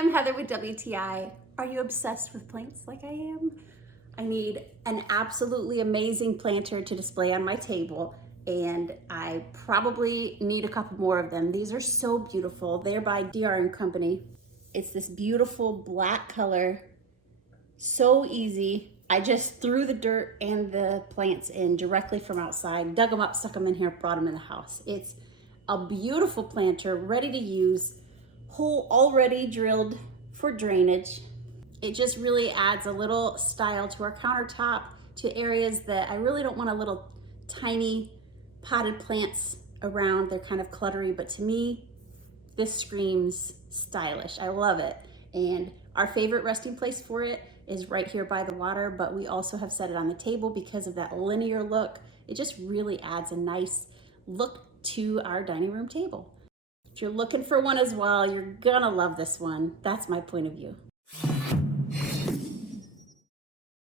I'm Heather with WTI. Are you obsessed with plants like I am? I need an absolutely amazing planter to display on my table, and I probably need a couple more of them. These are so beautiful. They're by DR&Co. It's this beautiful black color, so easy. I just threw the dirt and the plants in directly from outside, dug them up, stuck them in here, brought them in the house. It's a beautiful planter, ready to use, hole already drilled for drainage. It just really adds a little style to our countertop, to areas that I really don't want a little tiny potted plants around. They're kind of cluttery, but to me, this screams stylish. I love it. And our favorite resting place for it is right here by the water, but we also have set it on the table because of that linear look. It just really adds a nice look to our dining room table. If you're looking for one as well, you're gonna love this one. That's my point of view.